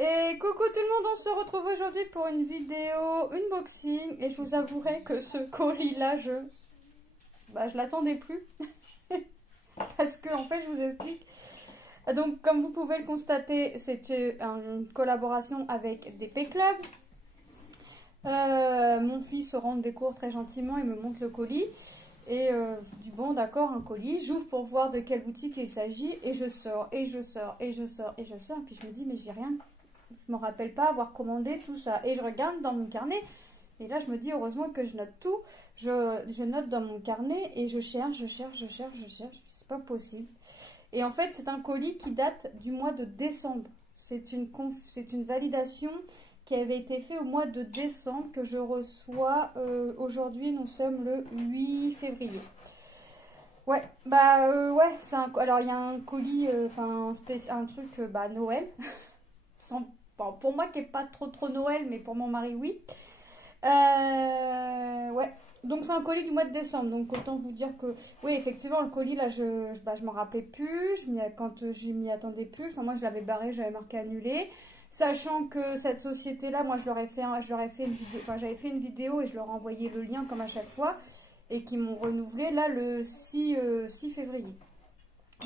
Et coucou tout le monde, on se retrouve aujourd'hui pour une vidéo unboxing et je vous avouerai que ce colis là, je l'attendais plus parce que en fait je vous explique. Donc comme vous pouvez le constater, c'est une collaboration avec DP Clubs. Mon fils se rend des cours très gentiment, il me montre le colis. Et je dis bon d'accord, un colis, j'ouvre pour voir de quelle boutique il s'agit et je sors, et je sors, et je sors, et je sors. Et puis je me dis mais j'ai rien, je me rappelle pas avoir commandé tout ça. Et je regarde dans mon carnet et là je me dis heureusement que je note tout. Je note dans mon carnet et je cherche, c'est pas possible. Et en fait c'est un colis qui date du mois de décembre. C'est une validation qui avait été fait au mois de décembre que je reçois aujourd'hui. Nous sommes le 8 février. Ouais, ouais, alors il y a un colis, un truc Noël. Bon, pour moi qui n'est pas trop Noël, mais pour mon mari oui. Ouais, donc c'est un colis du mois de décembre. Donc autant vous dire que oui, effectivement le colis là, je m'en rappelais plus. Quand je m'y attendais plus. Enfin moi je l'avais barré, j'avais marqué annulé. Sachant que cette société-là, moi, j'avais fait une vidéo et je leur ai envoyé le lien comme à chaque fois et qui m'ont renouvelé là le 6 février.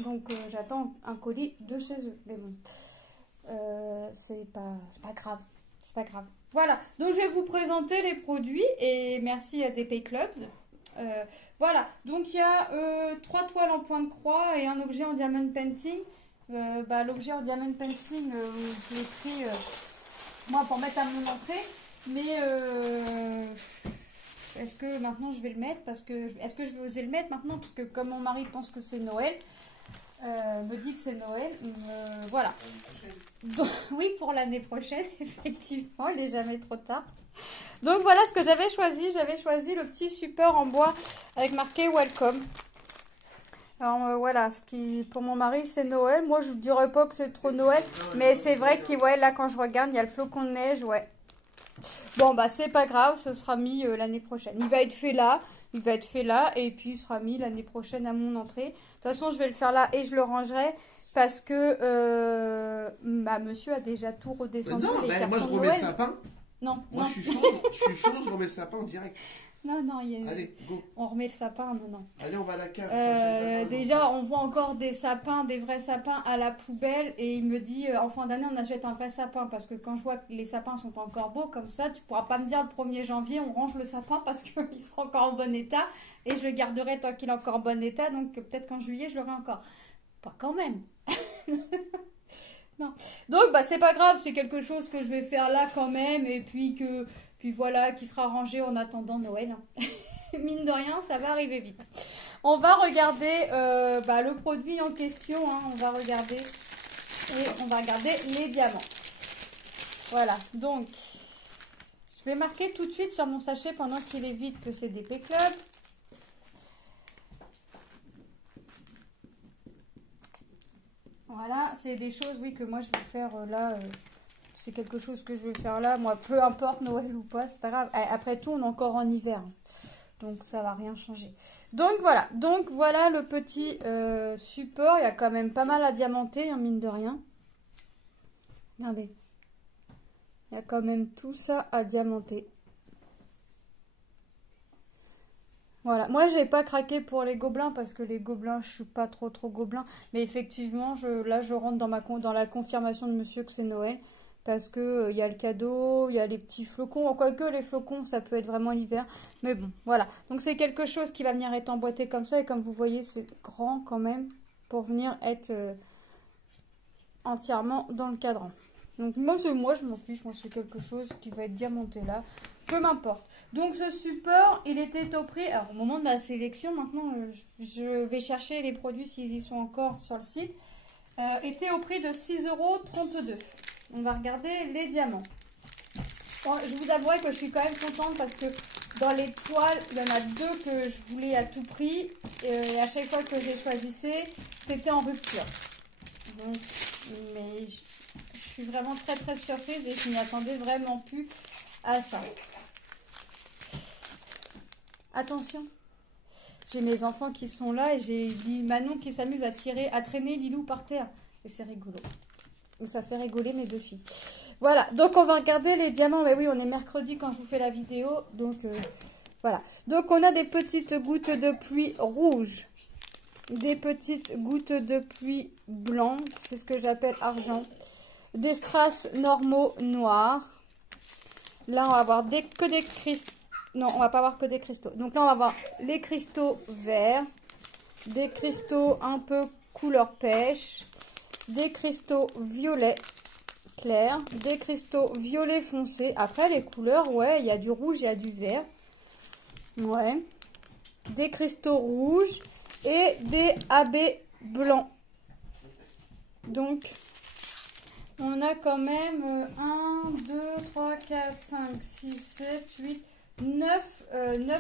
Donc, j'attends un colis de chez eux. Mais bon, c'est pas grave. C'est pas grave. Voilà, donc je vais vous présenter les produits et merci à DP Clubs. Voilà, donc il y a 3 toiles en point de croix et un objet en diamond painting. L'objet en diamond painting, je l'ai pris moi pour mettre à mon entrée, mais est-ce que maintenant je vais le mettre est-ce que je vais oser le mettre maintenant parce que comme mon mari pense que c'est Noël, me dit que c'est Noël, voilà. Donc, oui, pour l'année prochaine, effectivement, il n'est jamais trop tard. Donc voilà ce que j'avais choisi le petit support en bois avec marqué Welcome. Alors voilà, pour mon mari c'est Noël. Moi je ne dirais pas que c'est trop Noël, mais c'est vrai que ouais, là quand je regarde, il y a le flocon de neige, ouais. Bon c'est pas grave, ce sera mis l'année prochaine. Il va être fait là, et puis il sera mis l'année prochaine à mon entrée. De toute façon je vais le faire là et je le rangerai parce que monsieur a déjà tout redescendu. Non, moi je remets le sapin. Non, moi non. je suis chaud, je remets le sapin en direct. Non, allez, go. On remet le sapin, non. Allez, on va à la cave. Déjà, on voit encore des sapins, des vrais sapins à la poubelle. Et il me dit, en fin d'année, on achète un vrai sapin. Parce que quand je vois que les sapins sont encore beaux comme ça, tu pourras pas me dire le 1er janvier, on range le sapin parce qu'il sera encore en bon état. Et je le garderai tant qu'il est encore en bon état. Donc peut-être qu'en juillet, je l'aurai encore. Pas quand même. Non. Donc, c'est pas grave. C'est quelque chose que je vais faire là quand même. Et puis voilà, qui sera rangé en attendant Noël. Mine de rien, ça va arriver vite. On va regarder le produit en question. On va regarder les diamants. Voilà, donc je vais marquer tout de suite sur mon sachet pendant qu'il est vide que c'est DP Club. Voilà, c'est des choses, oui, que moi je vais faire là. C'est quelque chose que je vais faire là. Moi, peu importe Noël ou pas, c'est pas grave. Après tout, on est encore en hiver. Donc, ça va rien changer. Donc, voilà le petit support. Il y a quand même pas mal à diamanter, mine de rien. Regardez. Il y a quand même tout ça à diamanter. Voilà. Moi, j'ai pas craqué pour les gobelins parce que les gobelins, je suis pas trop gobelin. Mais effectivement, là, je rentre dans la confirmation de monsieur que c'est Noël. Parce que il y a le cadeau, il y a les petits flocons. Quoique les flocons, ça peut être vraiment l'hiver. Mais bon, voilà. Donc c'est quelque chose qui va venir être emboîté comme ça. Et comme vous voyez, c'est grand quand même pour venir être entièrement dans le cadran. Donc moi, je m'en fiche. Moi, c'est quelque chose qui va être diamanté là. Peu m'importe. Donc ce support, il était au prix. Alors au moment de ma sélection, maintenant, je vais chercher les produits s'ils y sont encore sur le site. Était au prix de 6,32 €. On va regarder les diamants. Bon, je vous avouerai que je suis quand même contente parce que dans les toiles, il y en a 2 que je voulais à tout prix. Et à chaque fois que je les choisissais, c'était en rupture. Donc, mais je suis vraiment très surprise et je n'y attendais vraiment plus à ça. Attention, j'ai mes enfants qui sont là et j'ai Manon qui s'amuse à traîner Lilou par terre. Et c'est rigolo. Ça fait rigoler mes 2 filles. Voilà, donc on va regarder les diamants. Mais oui, on est mercredi quand je vous fais la vidéo. Donc voilà. Donc on a des petites gouttes de pluie rouges. Des petites gouttes de pluie blanc. C'est ce que j'appelle argent. Des strass normaux noirs. Là, on va avoir que des cristaux. Non, on va pas avoir que des cristaux. Donc là, on va avoir les cristaux verts. Des cristaux un peu couleur pêche. Des cristaux violets clair, des cristaux violets foncés. Après les couleurs, ouais, il y a du rouge, il y a du vert. Ouais. Des cristaux rouges et des AB blancs. Donc, on a quand même 1, 2, 3, 4, 5, 6, 7, 8, 9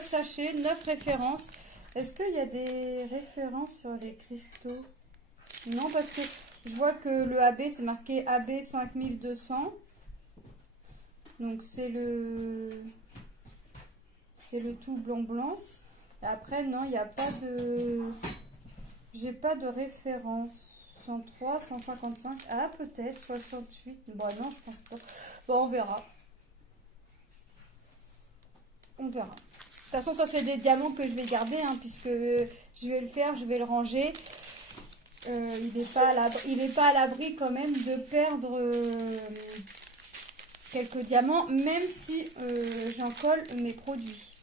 sachets, 9 références. Est-ce qu'il y a des références sur les cristaux? Non, parce que je vois que le AB, c'est marqué AB 5200. Donc, c'est le tout blanc. Et après, non, il n'y a pas de... J'ai pas de référence. 103, 155. Ah, peut-être 68. Bon, non, je pense pas. Bon, on verra. On verra. De toute façon, ça, c'est des diamants que je vais garder, hein, puisque je vais le faire, je vais le ranger. Il n'est pas à l'abri quand même de perdre quelques diamants, même si j'en colle mes produits.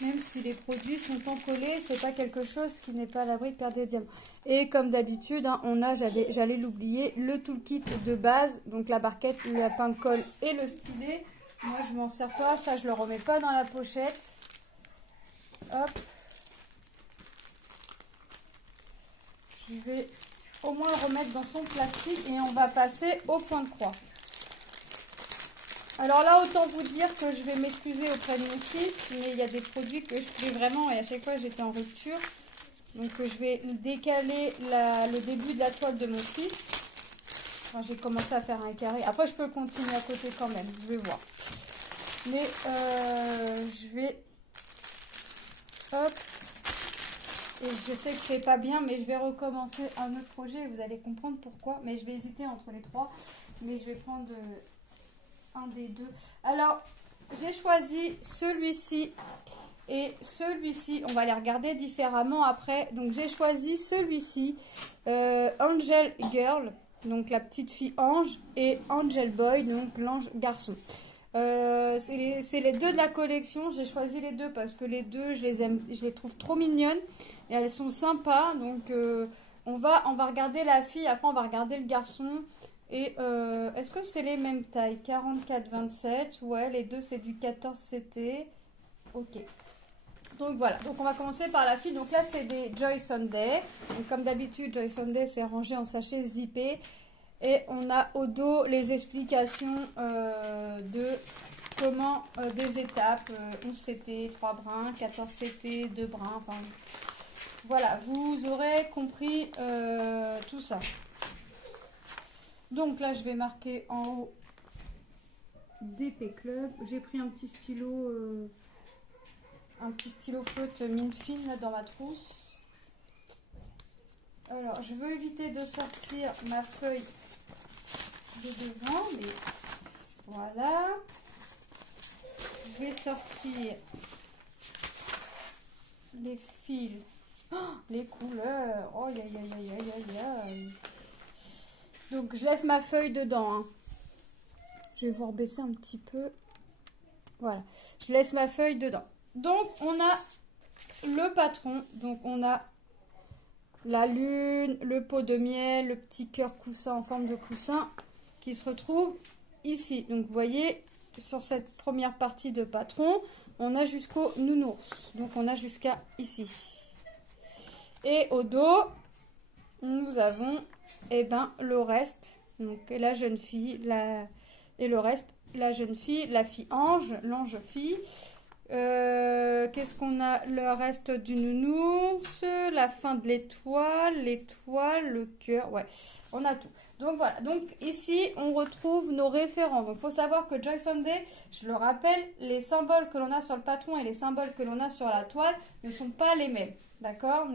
Même si les produits sont encollés, c'est pas quelque chose qui n'est pas à l'abri de perdre des diamants. Et comme d'habitude, hein, on a, j'allais l'oublier, le toolkit de base, donc la barquette, le lapin de colle et le stylet. Moi, je m'en sers pas, ça je le remets pas dans la pochette. Hop. Je vais au moins le remettre dans son plastique et on va passer au point de croix. Alors là, autant vous dire que je vais m'excuser auprès de mon fils, mais il y a des produits que je fais vraiment et à chaque fois j'étais en rupture. Donc je vais décaler le début de la toile de mon fils. Enfin, j'ai commencé à faire un carré. Après, je peux continuer à côté quand même, je vais voir. Mais je vais... Hop. Et je sais que c'est pas bien, mais je vais recommencer un autre projet. Vous allez comprendre pourquoi. Mais je vais hésiter entre les trois. Mais je vais prendre un des deux. Alors, j'ai choisi celui-ci et celui-ci. On va les regarder différemment après. Donc, j'ai choisi celui-ci. Angel Girl, donc la petite fille ange. Et Angel Boy, donc l'ange garçon. C'est les deux de la collection. J'ai choisi les deux parce que les deux, je les aime, je les trouve trop mignonnes et elles sont sympas. Donc on va regarder la fille, après on va regarder le garçon. Et est-ce que c'est les mêmes tailles? 44-27, ouais, les deux c'est du 14 CT. Ok. Donc voilà, donc on va commencer par la fille. Donc là c'est des Joy Sunday. Donc comme d'habitude, Joy Sunday c'est rangé en sachets zippés. Et on a au dos les explications de comment des étapes, 11 CT, 3 brins, 14 CT, 2 brins, enfin voilà, vous aurez compris tout ça. Donc là je vais marquer en haut DP Club. J'ai pris un petit stylo flotte mine fine là dans ma trousse. Alors je veux éviter de sortir ma feuille de devant, mais voilà. Je vais sortir les fils, oh, les couleurs. Oh, aïe, aïe, aïe, aïe, aïe, aïe. Donc, je laisse ma feuille dedans. Hein. Je vais vous rebaisser un petit peu. Voilà. Je laisse ma feuille dedans. Donc, on a le patron. Donc, on a la lune, le pot de miel, le petit cœur coussin en forme de coussin qui se retrouve ici. Donc, vous voyez, sur cette première partie de patron, on a jusqu'au nounours. Donc, on a jusqu'à ici. Et au dos, nous avons le reste. Donc, la jeune fille, et le reste, la jeune fille, la fille ange, l'ange fille. Qu'est-ce qu'on a? Le reste du nounours, la fin de l'étoile, le cœur. Ouais, on a tout. Donc voilà, donc ici on retrouve nos références. Donc il faut savoir que Joy Sunday, je le rappelle, les symboles que l'on a sur le patron et les symboles que l'on a sur la toile ne sont pas les mêmes. D'accord?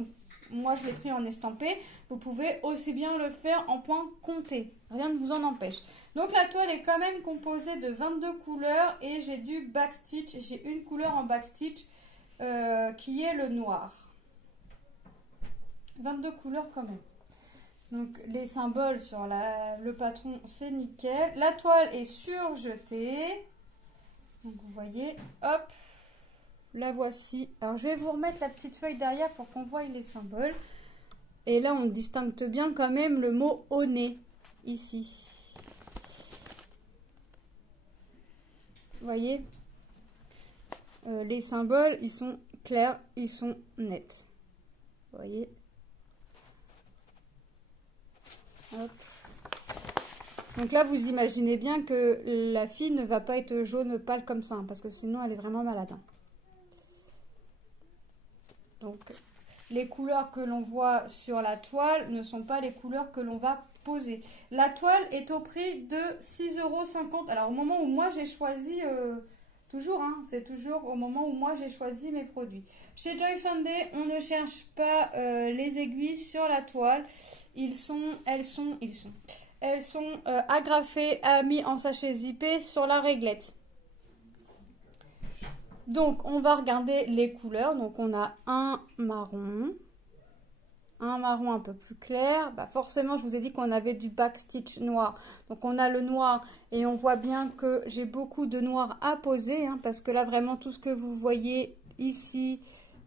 Moi je l'ai pris en estampé. Vous pouvez aussi bien le faire en point compté. Rien ne vous en empêche. Donc la toile est quand même composée de 22 couleurs et j'ai du backstitch. J'ai une couleur en backstitch qui est le noir. 22 couleurs quand même. Donc les symboles sur le patron, c'est nickel. La toile est surjetée. Donc vous voyez, hop, la voici. Alors je vais vous remettre la petite feuille derrière pour qu'on voie les symboles. Et là on distingue bien quand même le mot au nez, ici. Vous voyez, les symboles, ils sont clairs, ils sont nets. Vous voyez. Hop. Donc là, vous imaginez bien que la fille ne va pas être jaune pâle comme ça, hein, parce que sinon, elle est vraiment malade. Hein. Donc, les couleurs que l'on voit sur la toile ne sont pas les couleurs que l'on va poser. La toile est au prix de 6,50 €. Alors, au moment où moi, j'ai choisi... toujours, hein, c'est toujours au moment où moi, j'ai choisi mes produits. Chez Joy Sunday, on ne cherche pas les aiguilles sur la toile. Elles sont agrafées, mis en sachet zippé sur la réglette. Donc, on va regarder les couleurs. Donc, on a un marron un peu plus clair. Bah, forcément, je vous ai dit qu'on avait du backstitch noir. Donc, on a le noir et on voit bien que j'ai beaucoup de noir à poser. Hein, parce que là, vraiment, tout ce que vous voyez ici,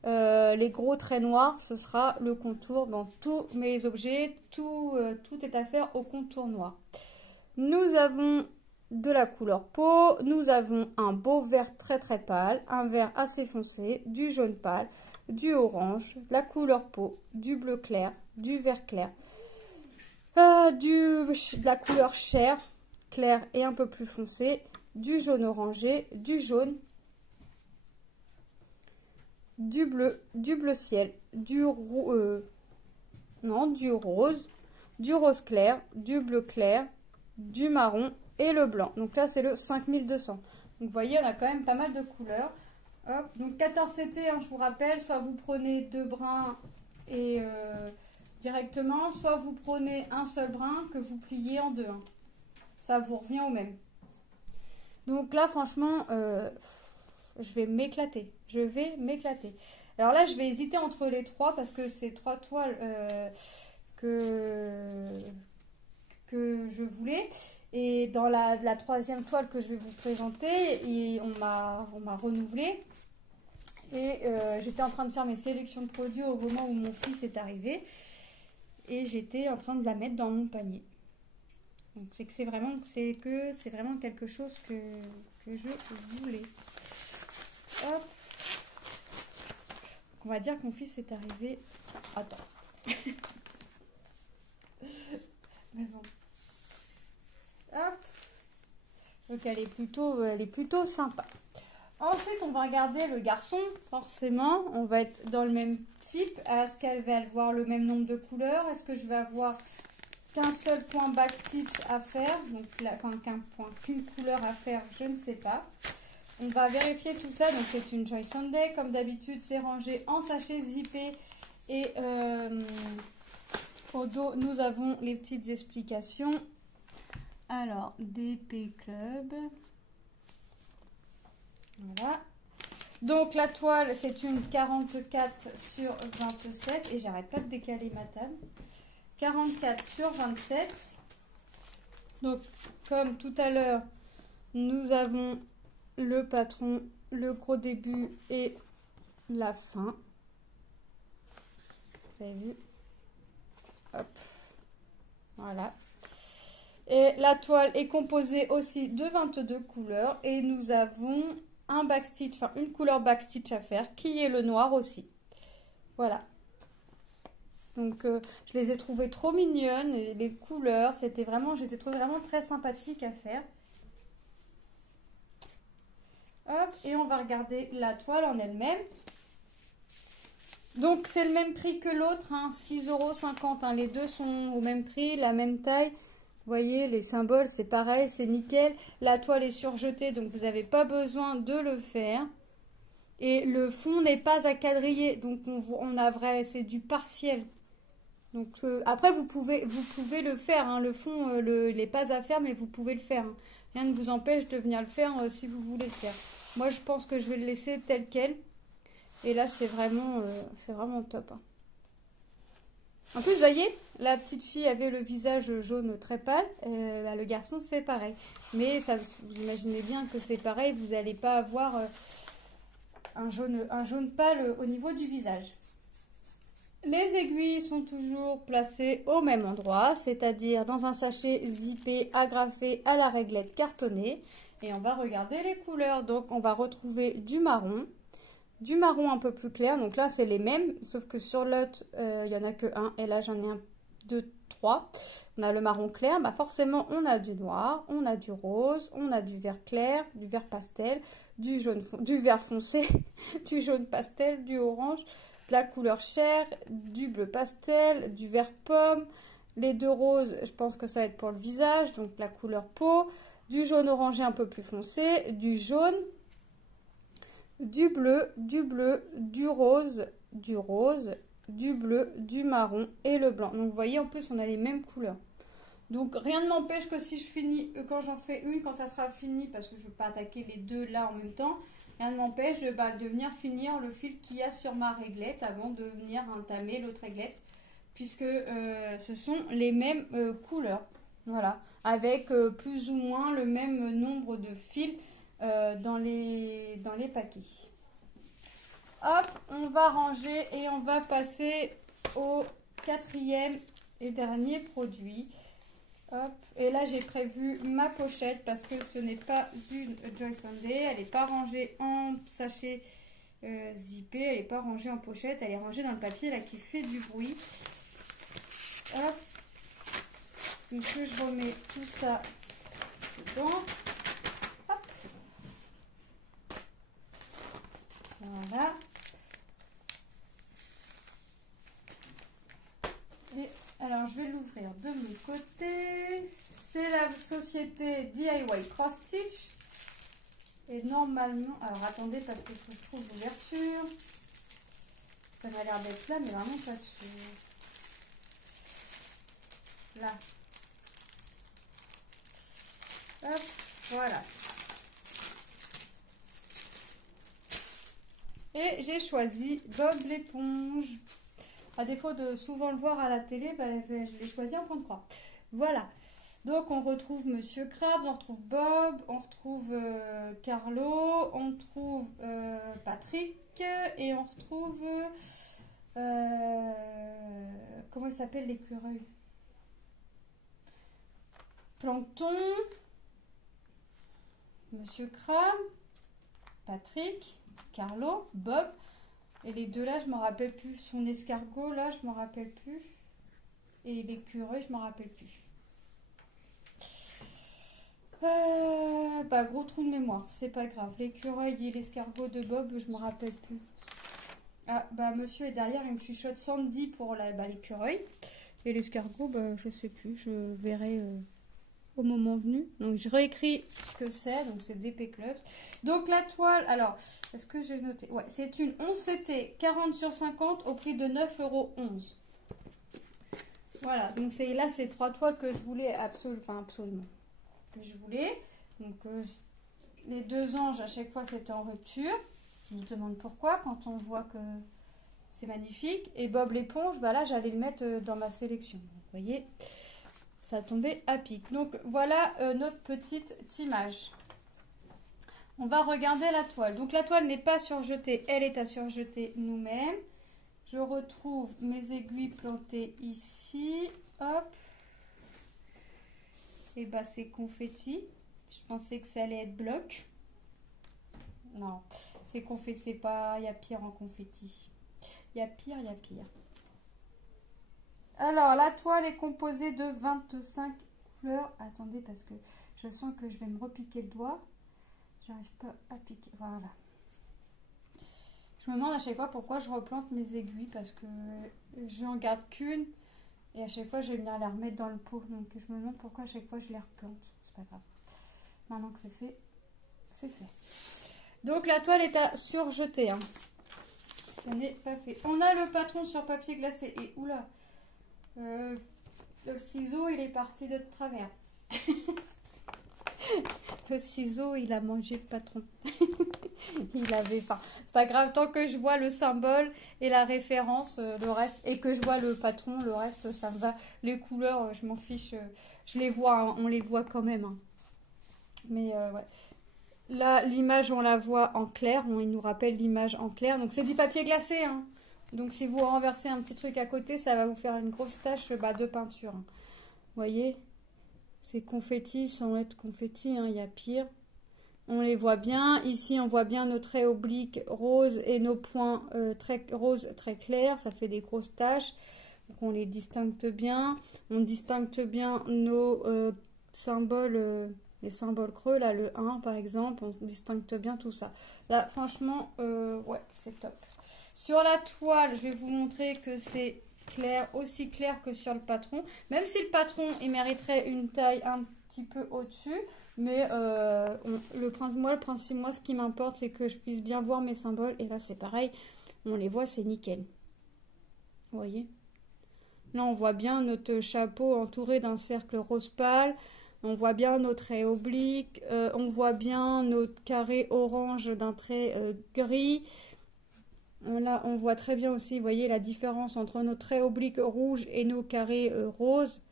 les gros traits noirs, ce sera le contour dans tous mes objets. Tout est à faire au contour noir. Nous avons de la couleur peau, nous avons un beau vert très très pâle, un vert assez foncé, du jaune pâle, du orange, la couleur peau, du bleu clair, du vert clair, de la couleur chair, clair et un peu plus foncé, du jaune orangé, du jaune, du bleu ciel, du rose, du rose clair, du bleu clair, du marron et le blanc. Donc là, c'est le 5200. Donc vous voyez, on a quand même pas mal de couleurs. Hop. Donc 14 CT, hein, je vous rappelle, soit vous prenez 2 brins et directement, soit vous prenez un seul brin que vous pliez en deux. Hein. Ça vous revient au même. Donc là, franchement, je vais m'éclater. Alors là, je vais hésiter entre les trois parce que c'est 3 toiles que je voulais. Et dans la troisième toile que je vais vous présenter, on m'a renouvelé. Et j'étais en train de faire mes sélections de produits au moment où mon fils est arrivé. Et j'étais en train de la mettre dans mon panier. Donc c'est vraiment quelque chose que je voulais. Hop. Donc, on va dire que mon fils est arrivé. Attends. Mais bon. Hop. Donc elle est plutôt sympa. Ensuite, on va regarder le garçon. Forcément, on va être dans le même type. Est-ce qu'elle va avoir le même nombre de couleurs? Est-ce que je vais avoir qu'un seul point backstitch à faire? Donc, qu'une couleur à faire, je ne sais pas. On va vérifier tout ça. Donc, c'est une Joy Sunday. Comme d'habitude, c'est rangé en sachet zippé. Et au dos, nous avons les petites explications. Alors, DP Club. Voilà. Donc, la toile, c'est une 44 sur 27. Et j'arrête pas de décaler ma table. 44 sur 27. Donc, comme tout à l'heure, nous avons le patron, le gros début et la fin. Vous avez vu? Hop. Voilà. Et la toile est composée aussi de 22 couleurs. Et nous avons un backstitch, enfin une couleur backstitch à faire, qui est le noir aussi. Voilà. Donc, je les ai trouvées trop mignonnes. Et les couleurs, je les ai trouvées vraiment très sympathiques à faire. Hop, et on va regarder la toile en elle-même. Donc, c'est le même prix que l'autre, hein, 6,50 €. Hein, les deux sont au même prix, la même taille. Vous voyez, les symboles, c'est pareil, c'est nickel. La toile est surjetée, donc vous n'avez pas besoin de le faire. Et le fond n'est pas à quadriller, donc c'est du partiel. Donc après vous pouvez le faire, hein, le fond, il n'est pas à faire, mais vous pouvez le faire, hein. Rien ne vous empêche de venir le faire si vous voulez le faire. Moi je pense que je vais le laisser tel quel. Et là c'est vraiment top, hein. En plus, vous voyez, la petite fille avait le visage jaune très pâle, bah, le garçon c'est pareil. Mais ça, vous imaginez bien que c'est pareil, vous n'allez pas avoir un jaune pâle au niveau du visage. Les aiguilles sont toujours placées au même endroit, c'est-à-dire dans un sachet zippé, agrafé à la réglette cartonnée. Et on va regarder les couleurs. Donc on va retrouver du marron un peu plus clair. Donc là c'est les mêmes, sauf que sur l'autre il n'y en a que un. Et là j'en ai un, deux, trois. On a le marron clair, bah forcément on a du noir, on a du rose, on a du vert clair, du vert pastel, du vert foncé, du jaune pastel, du orange, de la couleur chair, du bleu pastel, du vert pomme, les deux roses, je pense que ça va être pour le visage, donc la couleur peau, du jaune orangé un peu plus foncé, du jaune, du bleu, du rose, du bleu, du marron et le blanc. Donc vous voyez, en plus on a les mêmes couleurs. Donc rien ne m'empêche que si je finis, quand j'en fais une, quand elle sera finie, parce que je ne vais pas attaquer les deux là en même temps, rien ne m'empêche de venir finir le fil qu'il y a sur ma réglette avant de venir entamer l'autre réglette, puisque ce sont les mêmes couleurs. Voilà, avec plus ou moins le même nombre de fils dans les paquets. Hop, on va ranger et on va passer au quatrième et dernier produit. Hop, et là j'ai prévu ma pochette parce que ce n'est pas une Joy Sunday, elle n'est pas rangée en sachet zippé, elle n'est pas rangée en pochette, elle est rangée dans le papier là qui fait du bruit. Hop, donc je remets tout ça dedans. Hop, voilà. Et alors je vais l'ouvrir de mon côté. C'est la société DIY Cross Stitch. Et normalement, alors attendez parce que je trouve l'ouverture. Ça m'a l'air d'être là, mais vraiment pas sûr. Là. Hop, voilà. Et j'ai choisi Bob l'éponge. À défaut de souvent le voir à la télé, je l'ai choisi en point de croix. Voilà. Donc on retrouve Monsieur Krabs, on retrouve Bob, on retrouve Carlo, on retrouve Patrick et on retrouve comment il s'appelle l'écureuil? Plankton, Monsieur Krabs, Patrick, Carlo, Bob. Et les deux là, je m'en rappelle plus. Son escargot là, je m'en rappelle plus. Et l'écureuil, je m'en rappelle plus. Gros trou de mémoire, c'est pas grave. L'écureuil et l'escargot de Bob, je me rappelle plus. Ah, monsieur est derrière, il me chuchote Sandy pour l'écureuil. Et l'escargot, je sais plus, je verrai au moment venu. Donc je réécris ce que c'est, donc c'est DP Clubs. Donc la toile, alors, est-ce que j'ai noté? Ouais, c'est une 11 CT 40 sur 50 au prix de 9,11 €. Voilà, donc là c'est 3 toiles que je voulais absolument. Que je voulais. Donc les deux anges à chaque fois c'était en rupture. Je me demande pourquoi quand on voit que c'est magnifique. Et Bob l'éponge, là j'allais le mettre dans ma sélection. Vous voyez, ça a tombé à pic. Donc voilà notre petite image. On va regarder la toile. Donc la toile n'est pas surjetée, elle est à surjeter nous-mêmes. Je retrouve mes aiguilles plantées ici. Hop. Et c'est confetti. Je pensais que ça allait être bloc. Non, c'est confetti, c'est pas. Il y a pire en confetti. Il y a pire, il y a pire. Alors, la toile est composée de 25 couleurs. Attendez, parce que je sens que je vais me repiquer le doigt. J'arrive pas à piquer. Voilà. Je me demande à chaque fois pourquoi je replante mes aiguilles, parce que je n'en garde qu'une. Et à chaque fois, je vais venir les remettre dans le pot. Donc, je me demande pourquoi à chaque fois, je les replante. C'est pas grave. Maintenant que c'est fait, c'est fait. Donc, la toile est à surjeter. Hein. Ça n'est pas fait. On a le patron sur papier glacé. Et oula, Le ciseau, il est parti de travers. Le ciseau, il a mangé le patron. Il avait faim. C'est pas grave, tant que je vois le symbole et la référence, le reste, et que je vois le patron, le reste, ça me va. Les couleurs, je m'en fiche. Je les vois, hein, on les voit quand même. Hein. Mais ouais. Là, l'image, on la voit en clair. Il nous rappelle l'image en clair. Donc, c'est du papier glacé. Hein. Donc, si vous renversez un petit truc à côté, ça va vous faire une grosse tache de peinture. Hein. Vous voyez? C'est confetti sans être confetti. Hein. Il y a pire. On les voit bien. Ici, on voit bien nos traits obliques roses et nos points très roses très clairs. Ça fait des grosses taches. Donc, on les distingue bien. On distingue bien nos symboles... les symboles creux, là, le 1 par exemple, on distingue bien tout ça. Là, franchement, ouais, c'est top. Sur la toile, je vais vous montrer que c'est clair, aussi clair que sur le patron. Même si le patron, il mériterait une taille un petit peu au-dessus. Mais le principe, moi, ce qui m'importe, c'est que je puisse bien voir mes symboles. Et là, c'est pareil, on les voit, c'est nickel. Vous voyez? Là, on voit bien notre chapeau entouré d'un cercle rose pâle. On voit bien nos traits obliques, on voit bien notre carré orange d'un trait gris. Là, on voit très bien aussi, vous voyez, la différence entre nos traits obliques rouges et nos carrés roses.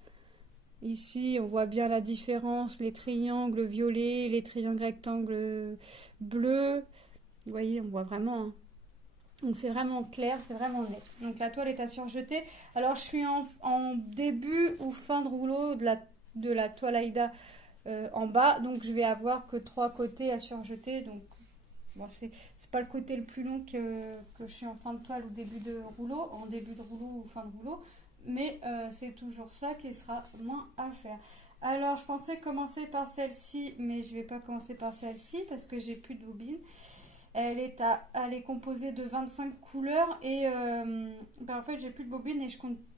Ici, on voit bien la différence, les triangles violets, les triangles rectangles bleus. Vous voyez, on voit vraiment. Hein. Donc, c'est vraiment clair, c'est vraiment net. Donc, la toile est à surjeter. Alors, je suis en début ou fin de rouleau de la toile Aïda en bas, donc je vais avoir que 3 côtés à surjeter, donc bon, c'est pas le côté le plus long que je suis en fin de toile ou début de rouleau, en début de rouleau ou fin de rouleau, mais c'est toujours ça qui sera moins à faire. Alors je pensais commencer par celle-ci, mais je vais pas commencer par celle-ci parce que j'ai plus de bobine. Elle est composée de 25 couleurs et en fait j'ai plus de bobine et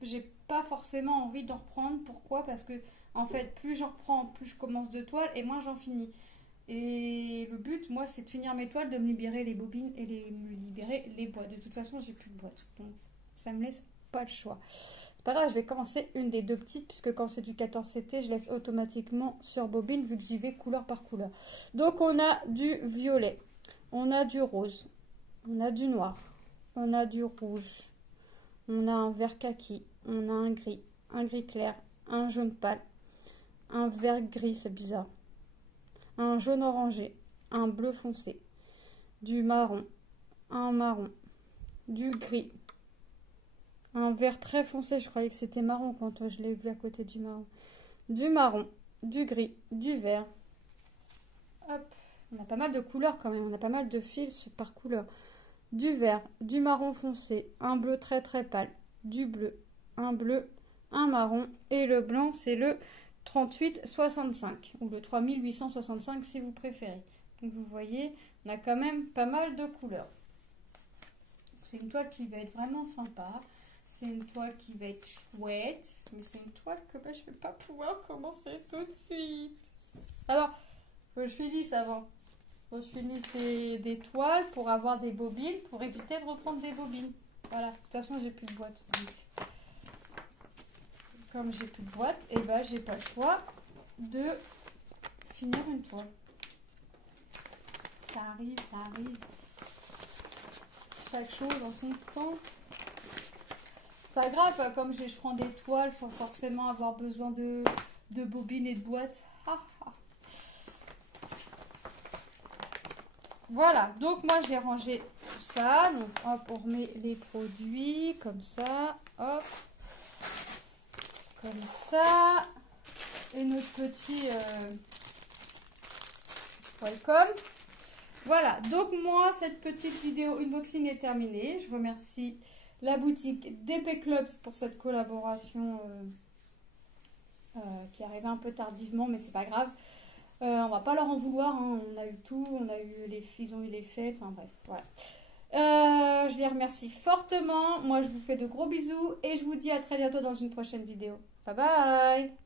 j'ai pas forcément envie d'en reprendre. Pourquoi? Parce que en fait plus j'en reprends, plus je commence de toiles et moins j'en finis. Et le but, moi, c'est de finir mes toiles, de me libérer les bobines et me libérer les boîtes. De toute façon, j'ai plus de boîtes, donc ça me laisse pas le choix. C'est pas grave, je vais commencer une des deux petites puisque quand c'est du 14CT, je laisse automatiquement sur bobine vu que j'y vais couleur par couleur. Donc on a du violet. On a du rose, on a du noir, on a du rouge, on a un vert kaki, on a un gris clair, un jaune pâle, un vert gris, c'est bizarre, un jaune orangé, un bleu foncé, du marron, un marron, du gris, un vert très foncé, je croyais que c'était marron quand je l'ai vu à côté du marron, du gris, du vert, hop. On a pas mal de couleurs quand même, on a pas mal de fils par couleur. Du vert, du marron foncé, un bleu très très pâle, du bleu, un marron et le blanc c'est le 3865 ou le 3865 si vous préférez. Donc vous voyez, on a quand même pas mal de couleurs. C'est une toile qui va être vraiment sympa. C'est une toile qui va être chouette, mais c'est une toile que je ne vais pas pouvoir commencer tout de suite. Alors, je finisse avant. Je finisse des toiles pour avoir des bobines, pour éviter de reprendre des bobines. Voilà, de toute façon, j'ai plus de boîte. Donc, comme j'ai plus de boîte, et ben, j'ai pas le choix de finir une toile. Ça arrive, ça arrive. Chaque chose en son temps. C'est pas grave, comme je prends des toiles sans forcément avoir besoin de bobines et de boîtes. Voilà, donc moi j'ai rangé tout ça. Donc hop, on remet les produits comme ça. Hop. Comme ça. Et notre petit welcome. Voilà, donc moi cette petite vidéo unboxing est terminée. Je remercie la boutique DP Clubs pour cette collaboration qui arrivait un peu tardivement, mais c'est pas grave. On va pas leur en vouloir, hein. On a eu tout, ils ont eu les faits, enfin bref, voilà. Je les remercie fortement. Moi, je vous fais de gros bisous et je vous dis à très bientôt dans une prochaine vidéo. Bye bye!